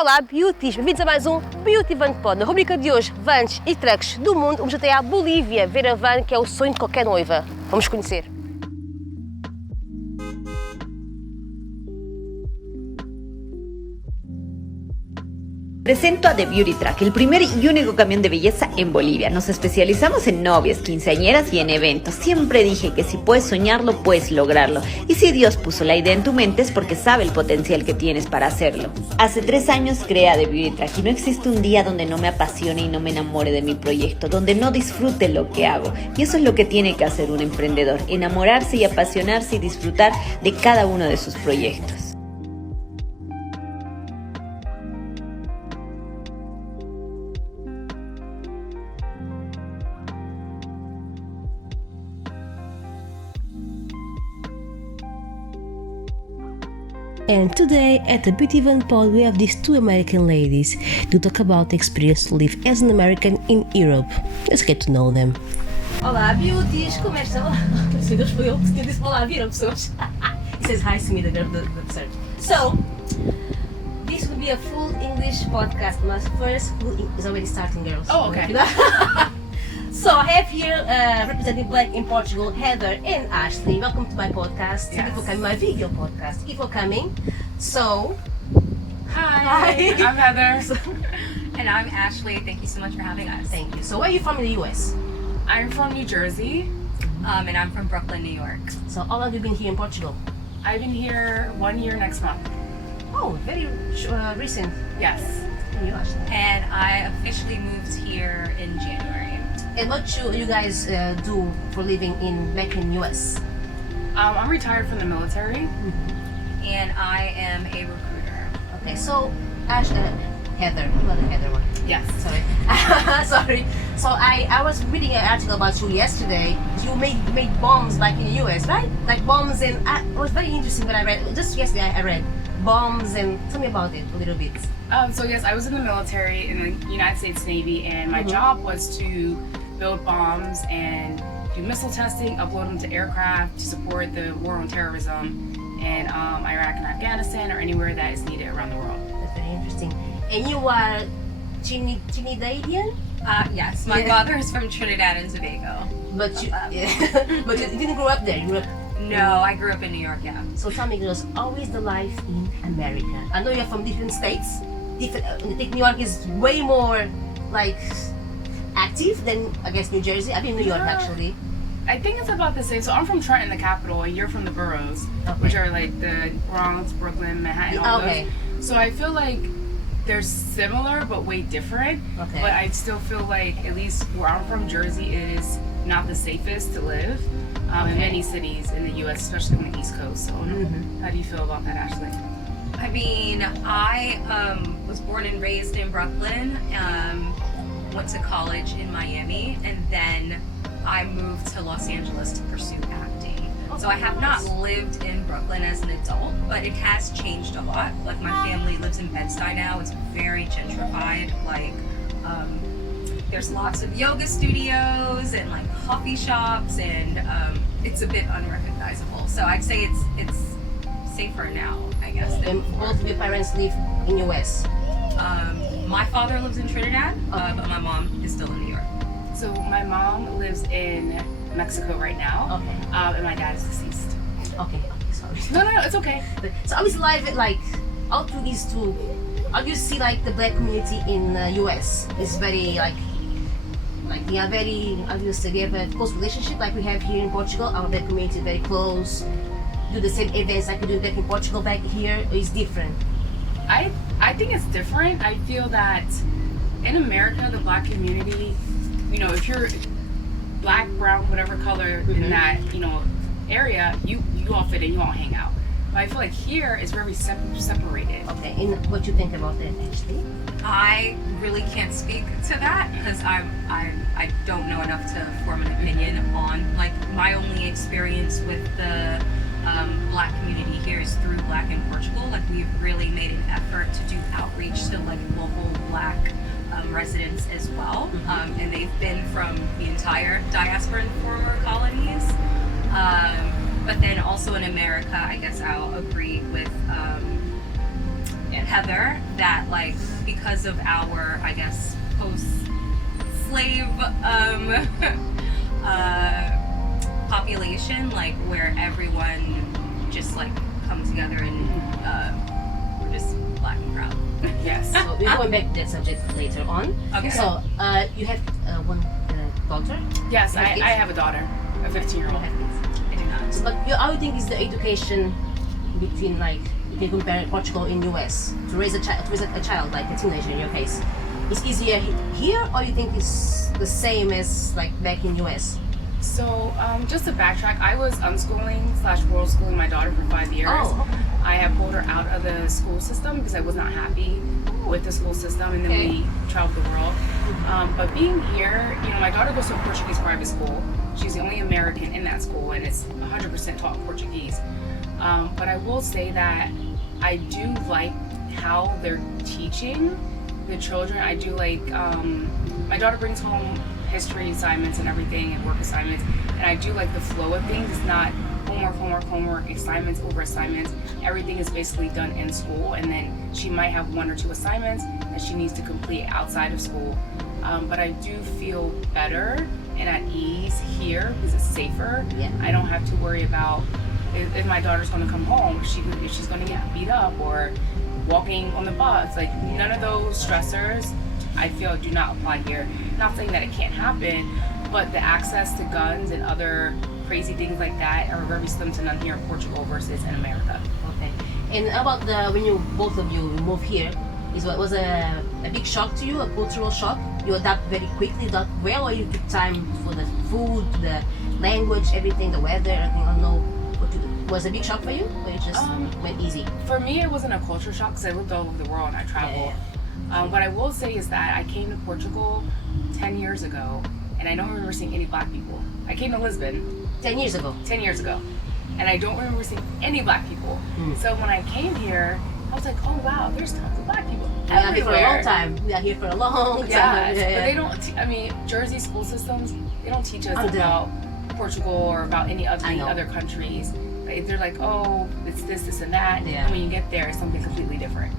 Olá, beauties! Bem-vindos a mais um Beauty Van Pod. Na rubrica de hoje, vans e trucks do mundo, vamos até à Bolívia ver a van que é o sonho de qualquer noiva. Vamos conhecer. Presento a The Beauty Truck, el primer y único camión de belleza en Bolivia. Nos especializamos en novias, quinceañeras y en eventos. Siempre dije que si puedes soñarlo, puedes lograrlo. Y si Dios puso la idea en tu mente es porque sabe el potencial que tienes para hacerlo. Hace 3 años creé a The Beauty Truck y no existe un día donde no me apasione y no me enamore de mi proyecto, donde no disfrute lo que hago. Y eso es lo que tiene que hacer un emprendedor, enamorarse y apasionarse y disfrutar de cada uno de sus proyectos. And today at the Beauty Van Pod we have these 2 American ladies to talk about the experience to live as an American in Europe. Let's get to know them. Olá, beauties! Como é que estão? Se Deus foi eu que disse olá, viram pessoas? He says hi to me, the search. So, this will be a full English podcast. My first full is already starting, girls. Oh, okay. So I have here representing Black in Portugal, Heather and Ashley. Welcome to my podcast. Yes. Thank you for coming, my video podcast. Thank you for coming. So, Hi. I'm Heather. And I'm Ashley. Thank you so much for having us. Thank you. So where are you from in the US? I'm from New Jersey. And I'm from Brooklyn, New York. So how long have you been here in Portugal? I've been here 1 year next month. Oh, very recent. Yes. And you, Ashley? And I officially moved here in January. And what you guys do for living back in US? I'm retired from the military. And I am a recruiter. Okay, so Heather, not the Heather one. Yes. Sorry. Sorry. So I was reading an article about you yesterday. You made bombs like in the US, right? Like bombs, and it was very interesting what I read. Just yesterday I read bombs, and tell me about it a little bit. So yes, I was in the military in the United States Navy, and my job was to build bombs and do missile testing, upload them to aircraft to support the war on terrorism in Iraq and Afghanistan or anywhere that is needed around the world. That's very interesting. And you are Trinidadian? Yes, my father is from Trinidad and Tobago. But you, but you didn't grow up there. You grew up. No, I grew up in New York, yeah. So tell me, girls, how is the life in America? I know you're from different states. I think New York is way more like active than I guess New Jersey. I've been in New York actually. I think it's about the same. So I'm from Trenton, the capital, and you're from the boroughs, which are like the Bronx, Brooklyn, Manhattan, all those. So I feel like they're similar but way different. Okay. But I still feel like, at least where I'm from, Jersey, it is not the safest to live in many cities in the U.S., especially on the East Coast. So how do you feel about that, Ashley? I mean, I was born and raised in Brooklyn, went to college in Miami, and then I moved to Los Angeles to pursue acting. So I have not lived in Brooklyn as an adult, but it has changed a lot. Like my family lives in Bed-Stuy now. It's very gentrified. Like there's lots of yoga studios and like coffee shops, and it's a bit unrecognizable. So I'd say it's safer now, I guess. And both of your parents live in US? My father lives in Trinidad, but my mom is still in New York. So my mom lives in Mexico right now, and my dad is deceased. Okay, sorry. No, it's okay. So how is life like how do you see like the Black community in US? It's very like they are very, obviously they have a close relationship like we have here in Portugal. Our Black community is very close. Do the same events like we do back in Portugal back here, or is different? I think it's different. I feel that in America, the Black community, you know, if you're Black, brown, whatever color in that, you know, area, you all fit in, you all hang out. But I feel like here is very separated. Okay, and what you think about that, Ashley? I really can't speak to that because I don't know enough to form an opinion on, like, my only experience with the Black community here is through Black in Portugal. Like, we've really made an effort to do outreach to like local Black residents as well, and they've been from the entire diaspora and former colonies. But then also in America, I guess I'll agree with Heather, that like because of our, I guess, post-slave population, like where everyone just like comes together and we're just black and proud. Yes. So we're going back to that subject later on. Okay. So you have one daughter? Yes, You have kids? I have a daughter, a 15-year-old. You have kids. I do not. So, but how do you think is the education between like if you compare Portugal and US to raise a child like a teenager in your case? Is easier here, or you think it's the same as like back in US? So, just to backtrack, I was unschooling/world schooling my daughter for 5 years. Oh, okay. I had pulled her out of the school system because I was not happy with the school system, and then we traveled the world. But being here, you know, my daughter goes to a Portuguese private school. She's the only American in that school, and it's 100% taught Portuguese. But I will say that I do like how they're teaching the children. I do like, my daughter brings home history assignments and everything and work assignments, and I do like the flow of things. It's not homework, assignments over assignments. Everything is basically done in school, and then she might have 1 or 2 assignments that she needs to complete outside of school. But I do feel better and at ease here because it's safer. Yeah. I don't have to worry about if my daughter's going to come home, if she's going to get beat up or walking on the bus. Like, none of those stressors I feel do not apply here. Not saying that it can't happen, but the access to guns and other crazy things like that are very slim to none here in Portugal versus in America. Okay. And about when you both of you moved here, was a big shock to you, a cultural shock? You adapt very quickly, adapt well, or you took time for the food, the language, everything, the weather, everything? I don't know. Was it a big shock for you, or you just went easy? For me, it wasn't a culture shock because I lived all over the world and I traveled. What I will say is that I came to Portugal 10 years ago, and I don't remember seeing any black people. I came to Lisbon 10 years ago. 10 years ago, and I don't remember seeing any black people. So when I came here, I was like, oh wow, there's tons of black people We are here for a everywhere. long time. We are here for a long time. Yes, but they don't. I mean, Jersey school systems, they don't teach us about Portugal or about any other countries. They're like, oh, it's this, and that. Yeah. And when you get there, it's something completely different.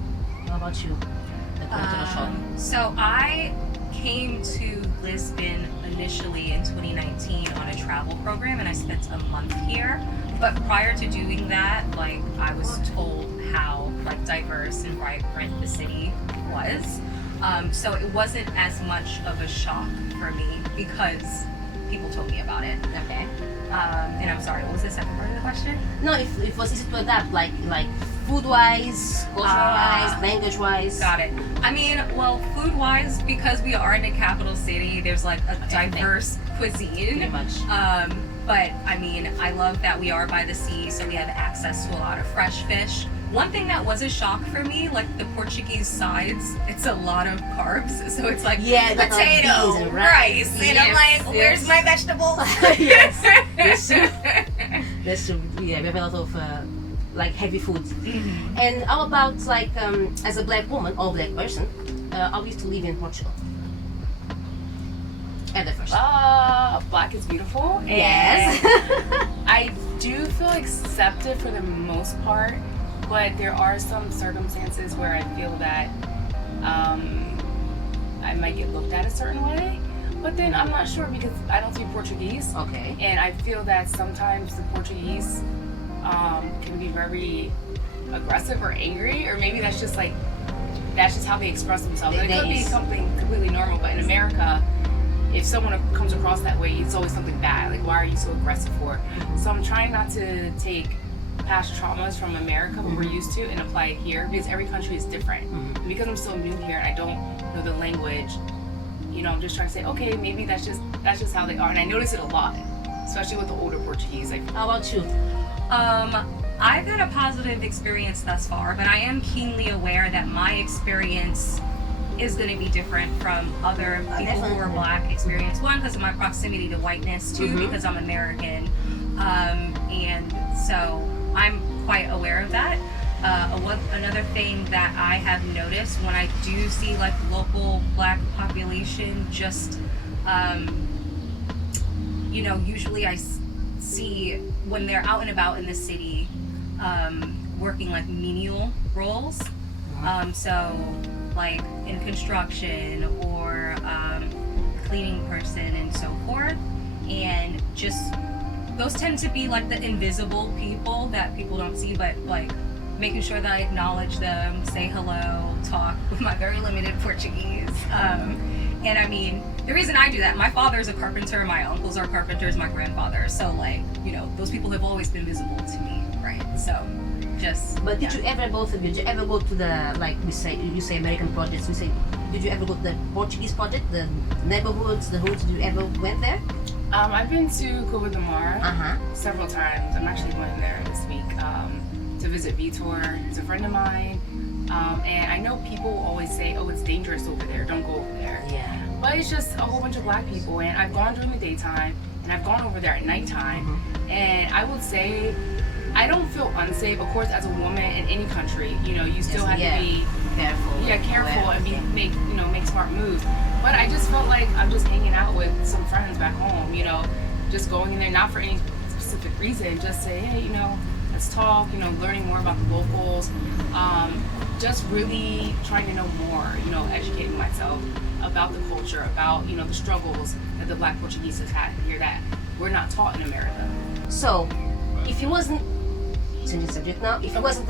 How about you? The cultural shock. So I came to Lisbon initially in 2019 on a travel program, and I spent a month here. But prior to doing that, like, I was told how like diverse and vibrant the city was. So it wasn't as much of a shock for me because people told me about it. Okay. And I'm sorry, what was the second part of the question? No, if it was easy to adapt, like food-wise, culture-wise, language-wise. Got it. I mean, well, food-wise, because we are in a capital city, there's like a diverse cuisine. Pretty much. But I mean, I love that we are by the sea, so we have access to a lot of fresh fish. One thing that was a shock for me, like the Portuguese sides, it's a lot of carbs. So it's like potato, and rice, and I'm like, where's my vegetables? Yes, that's true. That's true. Yeah, we have a lot of like heavy food. Mm-hmm. And how about like as a black woman or black person, how used to live in Portugal? At the first. Black is beautiful. And Yes. I do feel accepted for the most part, but there are some circumstances where I feel that I might get looked at a certain way. But then I'm not sure because I don't speak Portuguese. Okay. And I feel that sometimes the Portuguese can be very aggressive or angry, or maybe that's just how they express themselves. And it could be something completely normal, but in America, if someone comes across that way, it's always something bad. Like, why are you so aggressive for? So I'm trying not to take past traumas from America, what we're used to, and apply it here, because every country is different. And because I'm still new here and I don't know the language, you know, I'm just trying to say, okay, maybe that's just how they are. And I notice it a lot, especially with the older Portuguese. How about you? I've had a positive experience thus far, but I am keenly aware that my experience is going to be different from other people who are black experience. One, because of my proximity to whiteness. Two, because I'm American. And so I'm quite aware of that. Another thing that I have noticed when I do see like local black population, just, you know, usually I see when they're out and about in the city, working like menial roles. So like in construction or cleaning person and so forth. And just those tend to be like the invisible people that people don't see, but like making sure that I acknowledge them, say hello, talk with my very limited Portuguese. And I mean, the reason I do that, my father's a carpenter, my uncles are carpenters, my grandfather. So like, you know, those people have always been visible to me, right? So just. But did you ever, both of you, did you ever go to the, like you say American projects, did you ever go to the Portuguese project, the neighborhoods, the hoods, did you ever went there? I've been to Cuba de Mar several times. I'm actually going there this week to visit Vitor. He's a friend of mine. And I know people always say, oh, it's dangerous over there, don't go over there. Yeah. But it's just a whole bunch of black people, and I've gone during the daytime, and I've gone over there at nighttime. And I would say, I don't feel unsafe. Of course, as a woman in any country, you know, you still have to be careful. Yeah, careful and make smart moves. But I just felt like I'm just hanging out with some friends back home, you know, just going in there, not for any specific reason, just say, hey, you know, let's talk, you know, learning more about the locals, just really trying to know more, you know, educating myself about the culture, about, you know, the struggles that the Black Portuguese have had here that we're not taught in America. So, if it wasn't, changing subject now, if it wasn't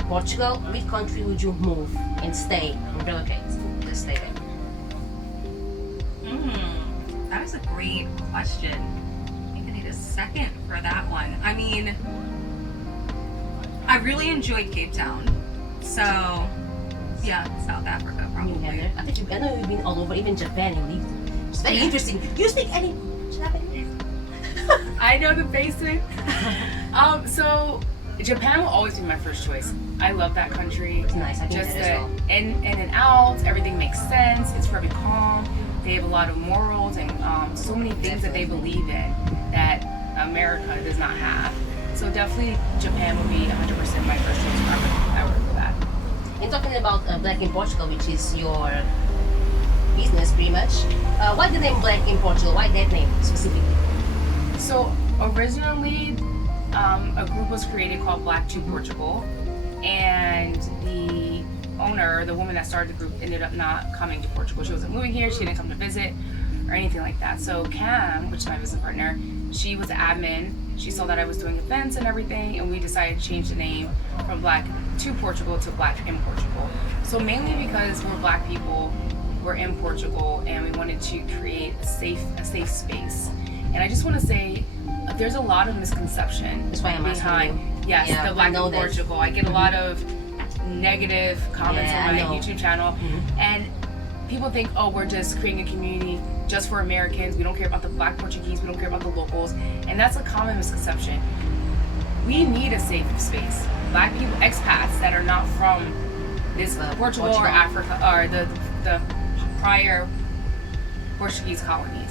Portugal, which country would you move and stay and relocate? Just stay there. That is a great question. I think I need a second for that one. I mean, I really enjoyed Cape Town. So, yeah, South Africa probably. I know you've been all over, even Japan you lived. It's very interesting. Do you speak any Japanese? I know the basics. So Japan will always be my first choice. I love that country. It's nice. I just as well. in and out, everything makes sense. It's very calm. They have a lot of morals and so many things that they believe in that America does not have. So definitely Japan would be 100% my first choice if I were to go back. And talking about Black in Portugal, which is your business pretty much, why the name Black in Portugal? Why that name specifically? So originally a group was created called Black to Portugal, and the owner, the woman that started the group, ended up not coming to Portugal. She wasn't moving here, she didn't come to visit or anything like that. So Cam, which is my business partner, she was an admin. She saw that I was doing events and everything, and we decided to change the name from Black to Portugal to Black in Portugal. So mainly because we're Black people, we're in Portugal, and we wanted to create a safe space. And I just want to say, there's a lot of misconception behind the Black in Portugal. I get a lot of negative comments on my YouTube channel, and people think, oh, we're just creating a community just for Americans. We don't care about the Black Portuguese. We don't care about the locals, and that's a common misconception. We need a safe space. Black people, expats that are not from this Portugal or Africa or the prior Portuguese colonies,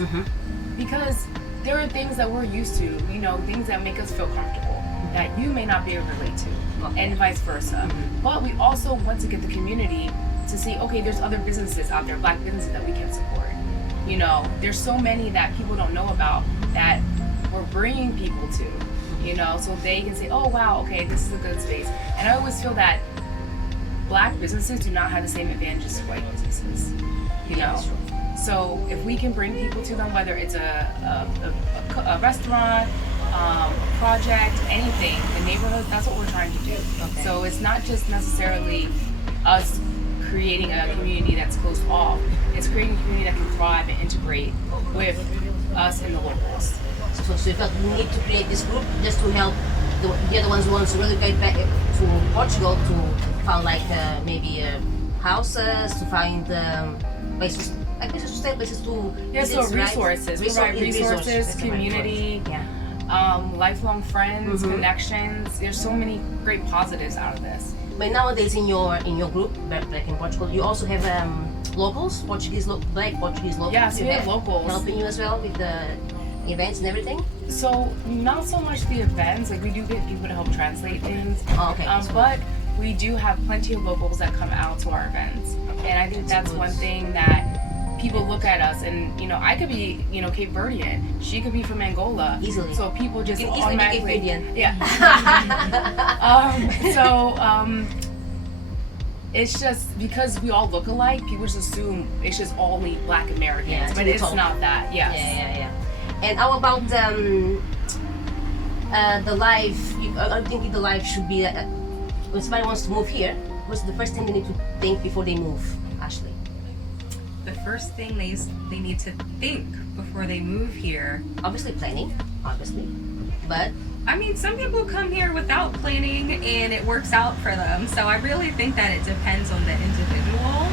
because there are things that we're used to, you know, things that make us feel comfortable that you may not be able to relate to, and vice versa. But we also want to get the community to see, okay, there's other businesses out there, Black businesses that we can support. You know, there's so many that people don't know about that we're bringing people to, you know, so they can say, oh wow, okay, this is a good space. And I always feel that Black businesses do not have the same advantages as white businesses, you know. So if we can bring people to them, whether it's a restaurant, project, anything, the neighborhood, that's what we're trying to do. So it's not just necessarily us creating a community that's closed off. It's creating a community that can thrive and integrate with us and the locals. So you felt you need to create this group just to help the other ones who want to relocate back to Portugal to find like maybe houses, to find places. Places to stay, places to so resources, provide resources, community, lifelong friends, connections. There's so many great positives out of this. But nowadays in your group, Black in Portugal, you also have locals, Black Portuguese locals. Yeah, so we have locals helping you as well with the events and everything. So not so much the events, like we do get people to help translate things. But we do have plenty of locals that come out to our events, and I think that's one thing that people look at us, and you know, I could be, you know, Cape Verdean, she could be from Angola, easily. So people just automatically, yeah. it's just because we all look alike, people just assume it's just only Black Americans, but it's not that. Yes. Yeah. And how about the life? I think the life should be when somebody wants to move here. What's the first thing they need to think before they move, Ashley? The first thing they need to think before they move here. Obviously planning, but I mean, some people come here without planning and it works out for them. So I really think that it depends on the individual.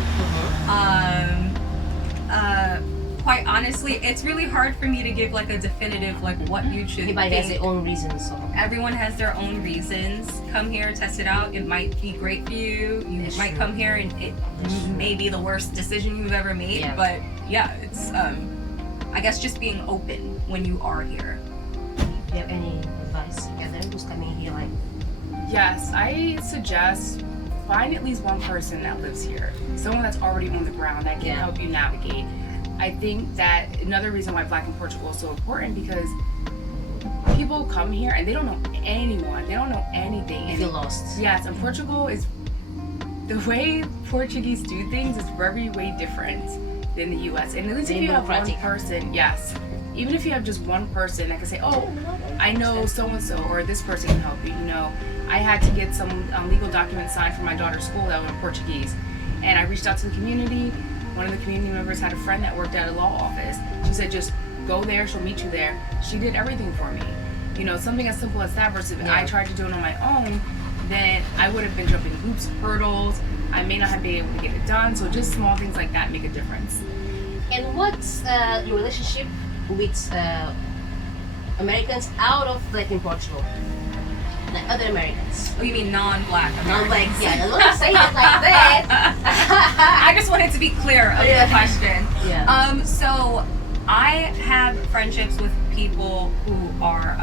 Quite honestly, it's really hard for me to give like a definitive like what you should everybody think. has their own reasons. So. Everyone has their own reasons. Come here, test it out. It might be great for you. You might come here and it may be the worst decision you've ever made. Yeah. But yeah, it's I guess just being open when you are here. Do you have any advice, Heather, who's coming here like? Yes, I suggest find at least one person that lives here. Someone that's already on the ground that can help you navigate. I think that another reason why Black in Portugal is so important because people come here and they don't know anyone. They don't know anything. You feel lost. Yes, and Portugal is, the way Portuguese do things is very way different than the US. And at least if you have one person, even if you have just one person that can say, oh, I know so-and-so or this person can help you, you know. I had to get some legal documents signed for my daughter's school that was in Portuguese. And I reached out to the community. One of the community members had a friend that worked at a law office. She said, just go there, she'll meet you there. She did everything for me. You know, something as simple as that versus if I tried to do it on my own, then I would have been jumping hoops, hurdles. I may not have been able to get it done. So just small things like that make a difference. And what's your relationship with Americans out of Black in Portugal? Like other Americans. Oh, you mean non-Black Americans? Non-Black, yeah. I don't want to say it like that. I just wanted to be clear of the question. Yeah. So I have friendships with people who are,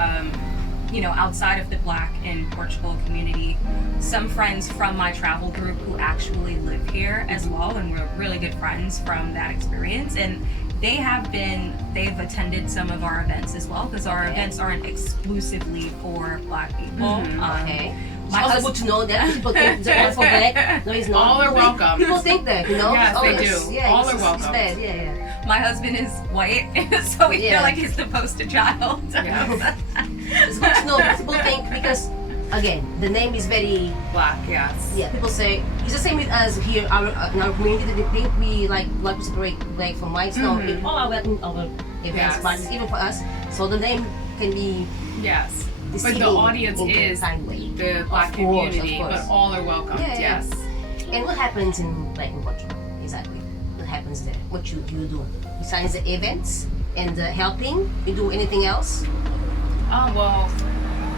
you know, outside of the Black in Portugal community. Some friends from my travel group who actually live here as well, and we're really good friends from that experience. And they've attended some of our events as well, because our events aren't exclusively for Black people. Okay. It's also good to know that people think they're all for Black. No, it's not. All are welcome. People think that, you know? Yes, they do. Yeah, all are welcome. It's bad. Yeah. My husband is white, so we feel like he's the poster child. Yeah. It's good to know what people think because, again, the name is very Black, yes. Yeah, people say it's the same with us here. In our community, they think we like to separate Black from white. So in all our events, parties, even for us, so the name can be but the audience is the Black community, but all are welcome. Yes. And what happens in Black in Portugal exactly? What happens there? What you do besides the events and helping? You do anything else? Well,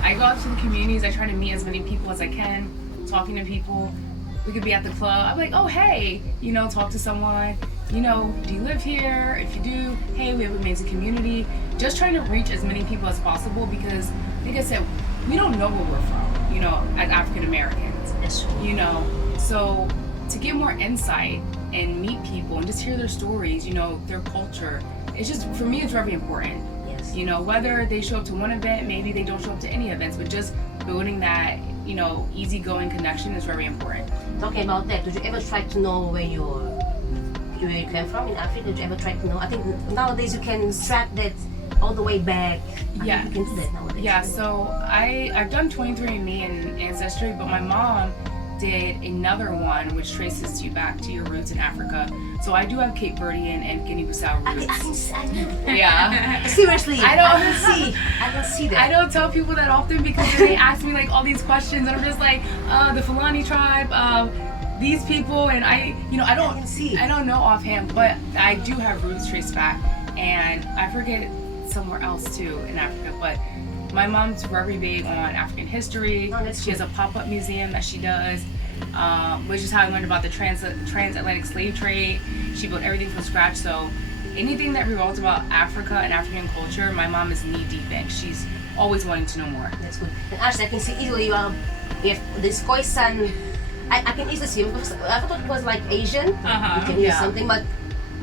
I go out to the communities. I try to meet as many people as I can, talking to people. We could be at the club. I'm like, oh, hey, you know, talk to someone. You know, do you live here? If you do, hey, we have an amazing community. Just trying to reach as many people as possible because, like I said, we don't know where we're from, you know, as African Americans. That's true. You know, so to get more insight and meet people and just hear their stories, you know, their culture, it's just, for me, it's very important. You know, whether they show up to one event, maybe they don't show up to any events, but just building that, you know, easygoing connection is very important. Talking about that, did you ever try to know where you came from in Africa? Did you ever try to know? I think nowadays you can track that all the way back. Yeah. You can do that nowadays. Yeah, so I've done 23andMe and Ancestry, but my mom did another one which traces you back to your roots in Africa. So I do have Cape Verdean and Guinea-Bissau roots. Yeah. Seriously, I don't see that. I don't tell people that often because they ask me like all these questions and I'm just like, the Fulani tribe, these people, and I don't know offhand, but I do have roots traced back, and I forget somewhere else too in Africa, but my mom's very big on African history. She has a pop-up museum that she does, which is how I learned about the transatlantic slave trade. She built everything from scratch, so anything that revolves about Africa and African culture, my mom is knee-deep in. She's always wanting to know more. That's good. And actually, I can see easily if this Khoisan, I can easily see because I thought it was like Asian. You can use something, but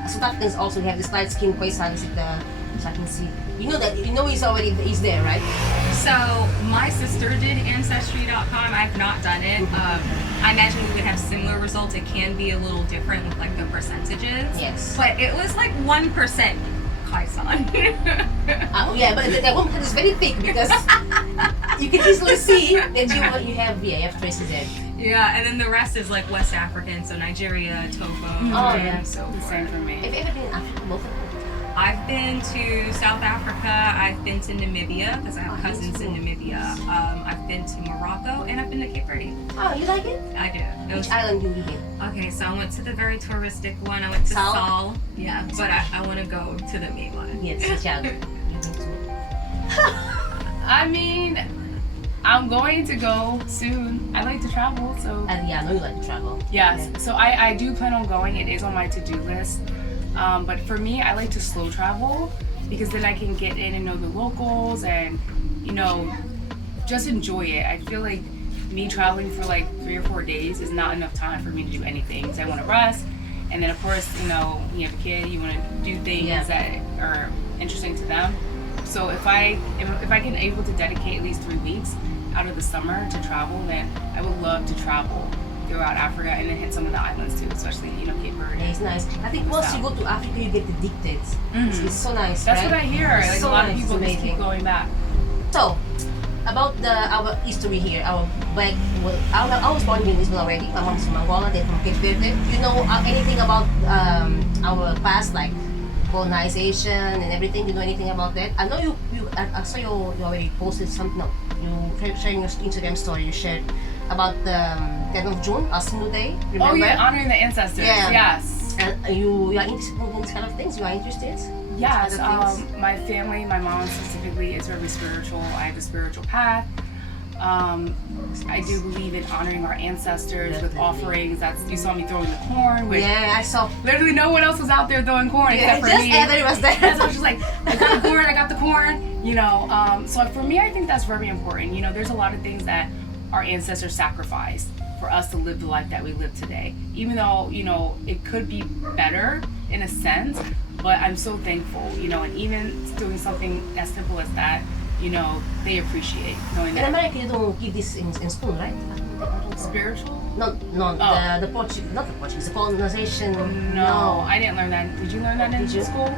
South Africans also have this light-skinned Khoisan, so I can see. You know he's there, right? So my sister did Ancestry.com. I've not done it. I imagine we would have similar results. It can be a little different with like the percentages. Yes. But it was like 1% Kaisan. Yeah, but that 1% is very thick because you can easily see that you have traces there. Yeah, and then the rest is like West African, so Nigeria, Togo, and so forth. Same for me. Have you ever been in Africa, both of them? I've been to South Africa, I've been to Namibia, because I have cousins in Namibia. I've been to Morocco, and I've been to Cape Verde. Oh, you like it? I do. Which island do you live in? Okay, so I went to the very touristic one. I went to Sal? Sal. Yeah, but I want to go to the main one. Yes, Santiago. I mean, I'm going to go soon. I like to travel, so... Yeah, I know you like to travel. Yes, Yeah. so I do plan on going. It is on my to-do list. But for me, I like to slow travel because then I can get in and know the locals and, just enjoy it. I feel like me traveling for like 3 or 4 days is not enough time for me to do anything because I want to rest. And then of course, when you have a kid, you want to do things that are interesting to them. So if I can able to dedicate at least 3 weeks out of the summer to travel, then I would love to travel throughout Africa and then hit some of the islands too, especially Cape Verde. Yeah, it's nice. I think once you go to Africa, you get addicted. It's so nice. That's right? what I hear. It's Like so a lot nice. of people It's just keep amazing. going back. So, about our history here, I was born in Lisbon already. My mom's from Angola, they're from Cape Verde. You know anything about our past, like colonization and everything? You know anything about that? I know I saw you already posted something. No, you sharing your Instagram story. You shared about the 10th of June, Asinu Day. Remember? Oh yeah, honoring the ancestors. Yeah. Yes. And you are interested in these kind of things? You are interested? Yes, Kind of things? my family, my mom specifically, is very spiritual. I have a spiritual path. I do believe in honoring our ancestors with Definitely. offerings. You saw me throwing the corn. Which Yeah, I saw. literally no one else was out there throwing corn except for just me. Heather was there. So I was just like, I got the corn, I got the corn. So for me, I think that's very important. There's a lot of things that our ancestors sacrificed for us to live the life that we live today. Even though, it could be better in a sense, but I'm so thankful, and even doing something as simple as that, they appreciate knowing In that. America, you don't give this in school, right? Spiritual? No, Oh. the Portuguese, not the Portuguese, the colonization. No, I didn't learn that. Did you learn that in Did you? school?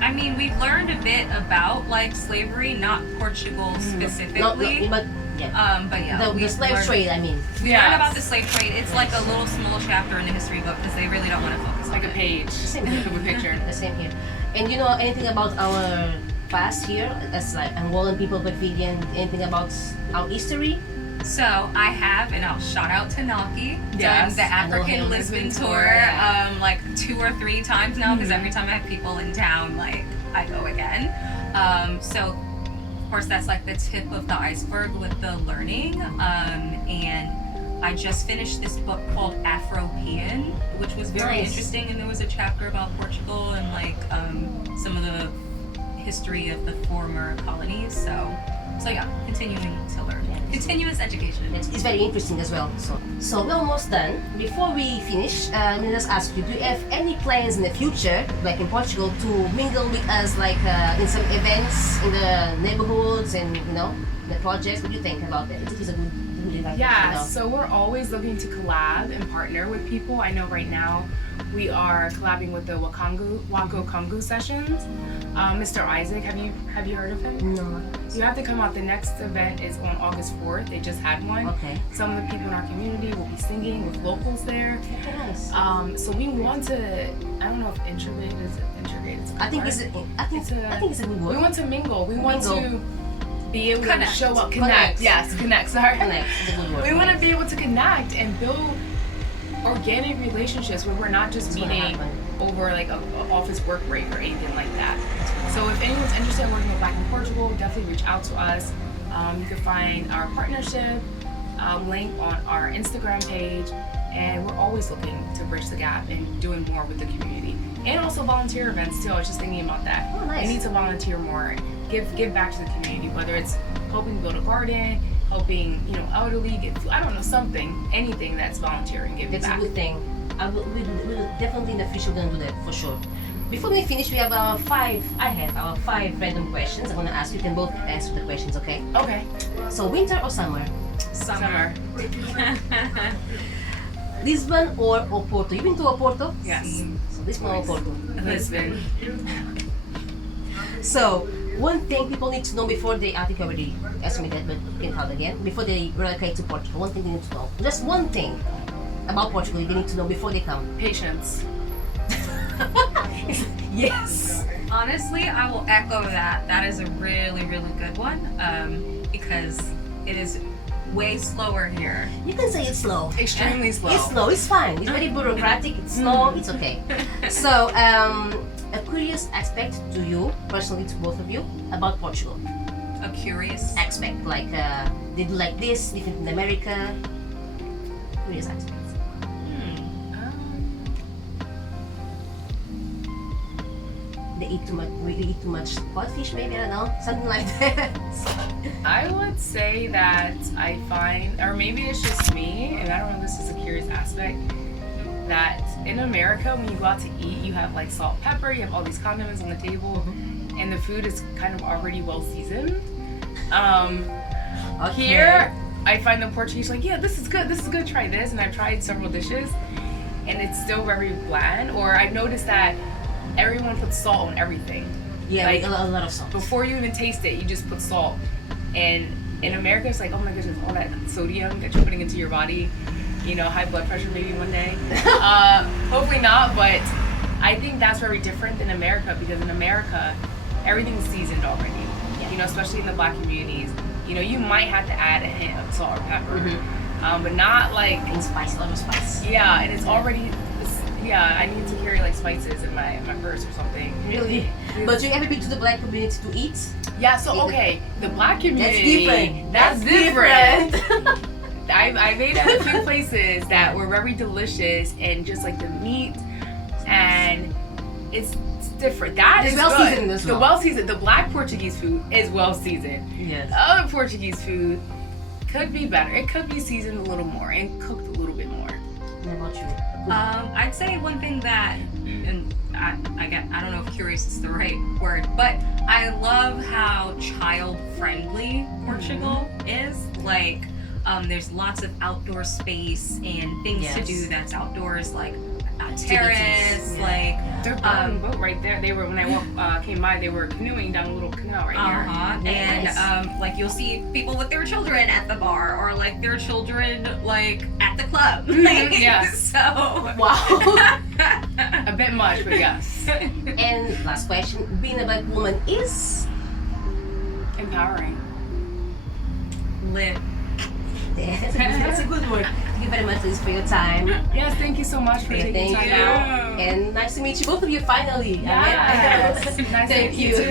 I mean, we've learned a bit about like slavery, not Portugal specifically. No, but yeah. But yeah, the we've slave learned- trade, I mean. We learned about the slave trade. It's like a little small chapter in the history book because they really don't want to focus Like on a it. page Same of here. a picture. The same here. And you know anything about our past here? As like Angolan people, Brazilian, anything about our history? So I have, and I'll shout out to Naki, Yes. done the I know African him. Lisbon Lisbon tour, tour, yeah. like 2 or 3 times now, because every time I have people in town, like I go again. So of course that's like the tip of the iceberg with the learning. And I just finished this book called Afropean, which was very Nice. interesting, and there was a chapter about Portugal and like some of the history of the former colonies. So yeah, continuing to learn. Continuous education. It's very interesting as well. So we're almost done. Before we finish, let me just ask you: do you have any plans in the future, like in Portugal, to mingle with us, like in some events in the neighborhoods and the projects? What do you think about that? It is a good invite. Yeah, so we're always looking to collab and partner with people. I know right now we are collabing with the Wako Kongu sessions. Mr. Isaac, have you heard of him? No. You have to come out. The next event is on August 4th. They just had one. Okay. Some of the people in our community will be singing with locals there. Okay, nice. So we want to, I don't know if integrate is a I think word. I think it's a good word. We want to mingle. We want Mingle. to be able Connect. to show up. Connect. Yes, connect. Sorry. Connect is a good word. We want to be able to connect and build organic relationships where we're not just That's gonna meeting happen. over like a office work break or anything like that. So if anyone's interested in working with Black in Portugal, definitely reach out to us. You can find our partnership link on our Instagram page, and we're always looking to bridge the gap and doing more with the community. And also volunteer events too. I was just thinking about that. Oh, nice. We need to volunteer more, give back to the community, whether it's helping build a garden, helping elderly get food, I don't know, anything that's volunteering, giving That's back. a good thing. We'll definitely in the future we're gonna do that for sure. Before we finish, we have our five random questions. I'm gonna ask you can both answer the questions, okay? Okay. So winter or summer? Summer. Lisbon or Oporto? You've been to Oporto? Yes. So Lisbon or Oporto? Lisbon. So, one thing people need to know before they, I think you already asked me that, but you can tell it again. Before they relocate to Portugal, one thing they need to know. Just one thing about Portugal they need to know before they come. Patience. Yes. Honestly, I will echo that. That is a really, really good one because it is way slower here. You can say it's slow. Extremely slow. It's slow, it's fine. It's very bureaucratic, it's slow, it's okay. So, a curious aspect to you, personally to both of you, about Portugal. A curious. Aspect, like, they do like this, different in America. Curious aspects. They eat too much, we eat too much codfish maybe, I don't know, something like that. I would say that I find, or maybe it's just me, and I don't know if this is a curious aspect, that in America when you go out to eat, you have like salt, pepper, you have all these condiments on the table, and the food is kind of already well seasoned. Here, I find the Portuguese like, yeah, this is good, try this, and I've tried several dishes, and it's still very bland, or I've noticed that everyone puts salt on everything. Yeah, like a lot of salt. Before you even taste it, you just put salt. And in America, it's like, oh my goodness, all that sodium that you're putting into your body, you know, high blood pressure maybe one day. Hopefully not, but I think that's very different than America, because in America, everything's seasoned already. Yeah. You know, especially in the Black communities. You know, you might have to add a hint of salt or pepper, but not like... And spice, a lot of spice. Yeah, and it's already... Yeah, I need to carry like spices in my purse or something. Really? But you ever been to the Black community to eat? Yeah, so okay, the Black community. That's different. I've ate at a few places that were very delicious, and just like the meat, and it's different. That it's is well good. seasoned as well. The well seasoned, the Black Portuguese food is well seasoned. Yes. Other Portuguese food could be better. It could be seasoned a little more and cooked a little bit more. What about you? I'd say one thing that, and I don't know if curious is the right word, but I love how child-friendly Portugal is. Like, there's lots of outdoor space and things to do that's outdoors, like terrace, like they're boat right there. They were, when I came by, they were canoeing down a little canal right here. And like you'll see people with their children at the bar, or like their children like at the club. Yeah. So wow. A bit much, but yes. And last question: being a Black woman is empowering. Lit. That's a good word. Thank you very much, Liz, for your time. Yes, thank you so much for taking time out. And nice to meet you, both of you, finally. Yes. Nice to meet you too.